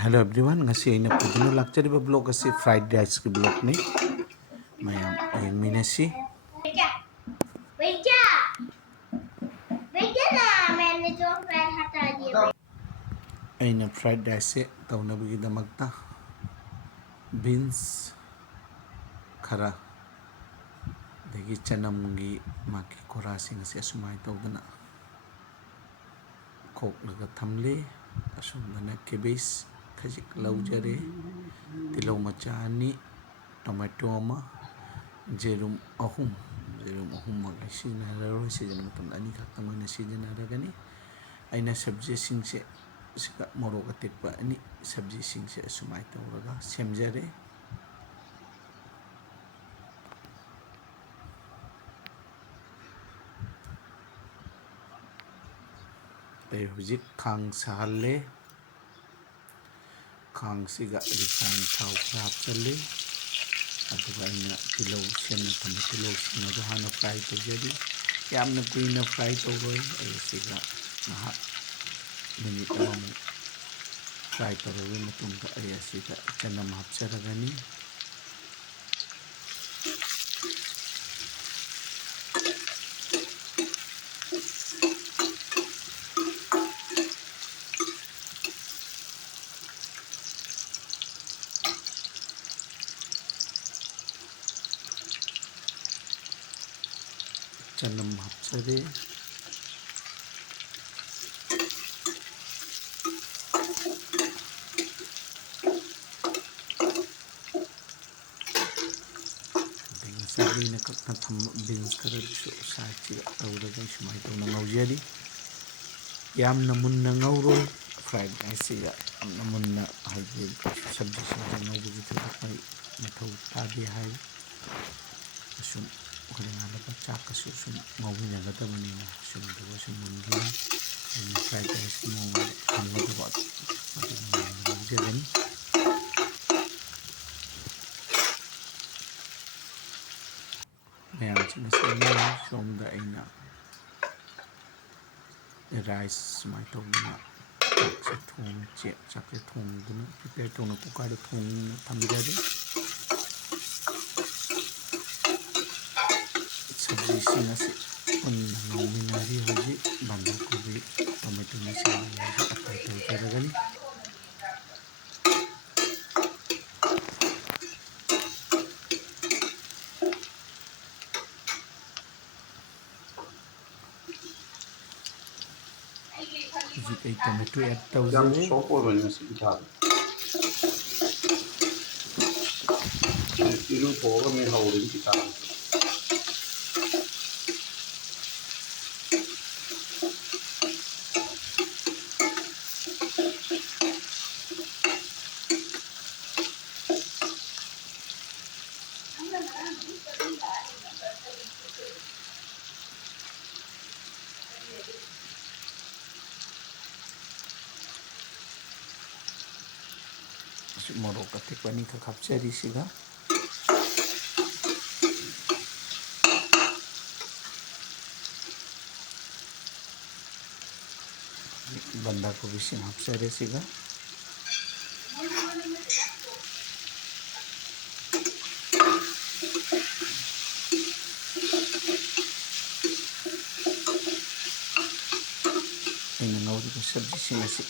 Hello everyone, ngasi aina puduna lakchariba blog asi fried rice ki blog ni mayam yengminasi aina fried rice se taunabagi damakta beans khara dagi chanamgi maki korasi ngasi asumai taudana kok laga thamle asumdana cabbage khajik laujare tilau macha ani tomato ama jerum ahum magai sijanararoi sijana matamda ani khakta moina sijanaragani aina sabji singse sika morok atekpa ani sabji singse asumai tauraga semjare hujik khang sahalle khang siga refined thau hapchale aduga aina tilau semna thambe tilau sing adu hana fry tawjari yamna kuina fry tawroi ai siga naha minute amamu fry tawrawi matungda ai asiga chanam hapcharagani chanam hapchare sabina kakna tham beans kara so sachi tawraga sumai tawna ngaujari yamna munna ngauroi fried rice ya amna munna haji sabji sabji ngaubugi thakpai mathau tabi hai sum khana laba chaka sum ngaubi nagadabani sum dugo sum mungi and fried rice mo hamga bot ngaujagan mayam chinasina somda aina rice mai tawna chakse thong che chakse thong duna prepare tawna kukar thong thamjare sabji sinasi punna ngauminari hoji banda kobi tomato ni sinari apply tawjaragani hoji tomato add tawjare 이런 보험에 하고 이렇게 다 morok atekpani ka kapchari siga banda kobi sing hapchare siga aina ngauri sabji sinasi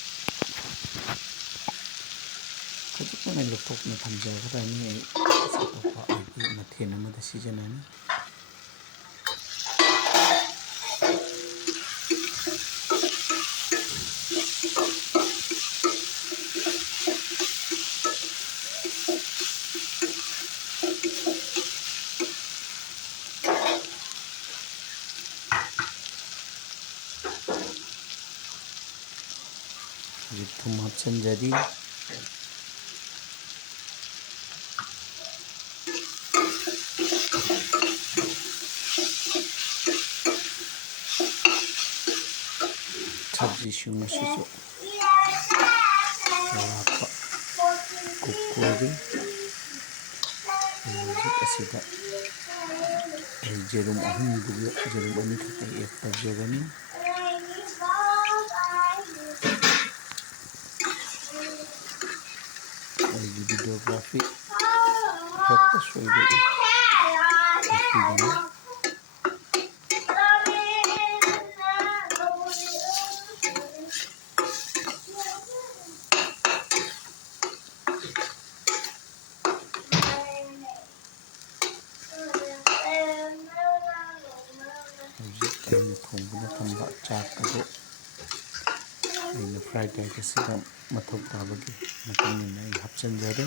kajikuna lupokna thamjagarani ai satopa aigi mathena mada sijanani thum hapchanjari sabji shunasisu apa kukuri hujik asida jerum ahum duga jerum ani khaka ek tawjagani ꯑꯩꯒꯤ videography ꯍꯦꯛꯇ ꯁꯣꯏꯔꯛꯏ ꯇꯥꯛꯄꯤꯒꯅꯤ ꯍꯧꯖꯤꯛ ꯑꯩꯅ ꯊꯣꯡꯗꯨꯅ ꯊꯝꯕ ꯆꯥꯛ ꯑꯗꯨ ꯑꯩꯅ ꯐ꯭ꯔꯥꯏꯗ rice ꯑꯁꯤꯗ ꯃꯊꯧ ꯇꯥꯕꯒꯤ ꯃꯇꯨꯡ ꯏꯟꯅ ꯑꯩ ꯍꯥꯞꯆꯤꯟꯖꯔꯦ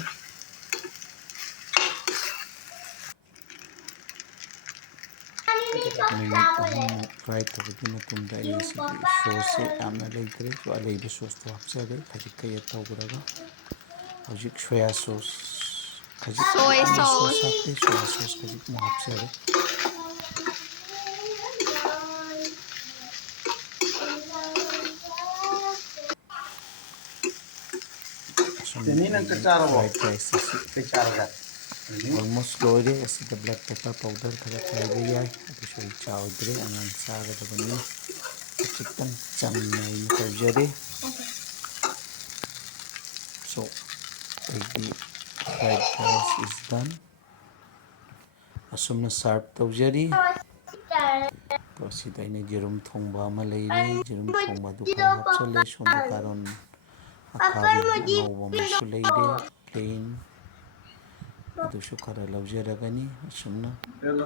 ꯃꯤꯅꯤꯠ 3 ꯐ꯭ꯔꯥꯏ ꯇꯧꯕꯒꯤ ꯃꯇꯨꯡꯗ ꯑꯩ ꯑꯁꯤꯒꯤ ꯁꯣꯁꯁꯦ ꯌꯥꯝꯅ ꯂꯩꯇ꯭ꯔꯦ ꯑꯂꯩꯕ ꯁꯣꯁꯇꯣ ꯍꯥꯞꯆꯔꯦ ꯈꯖꯤꯛ ꯑꯦꯗ ꯇꯧꯈ꯭ꯔꯒ ꯍꯧꯖꯤꯛ ꯁꯣꯌꯥ ꯁꯣꯁ ꯈꯖꯤꯛ ꯌꯥꯝꯅ ꯁꯣꯁ ꯍꯥꯞꯇꯦ ꯁꯣꯌꯥ ꯁꯣꯁ ꯈꯖꯤꯛ ꯑꯃꯨꯛ ꯍꯥꯞꯆꯔꯦ ꯑꯁꯨꯝꯅ Ini nang ꯑꯩꯒꯤ kacaro. ꯐ꯭ꯔꯥꯏꯗ ꯔꯥꯏꯁ ꯑꯁꯤ Kacaro. Ini. ꯑꯣꯜꯃꯣꯁ ꯂꯣꯏꯔꯦ ꯑꯁꯤꯗ ꯕ꯭ꯂꯦꯛ ꯄꯦꯄꯔ ꯄꯥꯎꯗꯔ ꯈꯔ ꯆꯥꯏꯕ ꯌꯥꯏ ꯑꯗꯨꯁꯨ ꯑꯩ ꯆꯥꯎꯗ꯭ꯔꯦ ꯑꯉꯥꯡ ꯆꯥꯒꯗꯕꯅꯤꯅ ꯈꯖꯤꯛꯇꯪ ꯆꯝꯅ ꯑꯩꯅ ꯇꯧꯖꯔꯦ ꯁꯣ ꯑꯩꯒꯤ ꯐ꯭ꯔꯥꯏꯗ ꯔꯥꯏꯁ ꯏꯁ ꯗꯟ ꯑꯁꯨꯝꯅ ꯁꯥꯔꯚ ꯇꯧꯖꯔꯤ ꯑꯁꯤꯗ ꯑꯩꯅ ꯌꯦꯔꯨꯝ ꯊꯣꯡꯕ ꯑꯃ ꯂꯩꯔꯦ ꯌꯦꯔꯨꯝ ꯊꯣꯡꯕ ꯑꯗꯨ ꯈꯔ ꯍꯥꯞꯆꯜꯂꯦ ꯁꯣꯝꯗ ꯀꯥꯔꯣꯟ ꯑꯈꯥꯕꯤ ꯑꯉꯧꯕ ꯑꯃꯁꯨ ꯂꯩꯔꯦ ꯄ꯭ꯂꯦꯟ ꯑꯗꯨꯁꯨ ꯈꯔ ꯂꯧꯖꯔꯒꯅꯤ ꯑꯁꯨꯝꯅ Hello.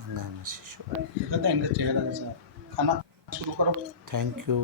ꯑꯉꯥꯡ ꯑꯁꯤꯁꯨ Kita tengok cehara sa. Anak suruh karo. Thank you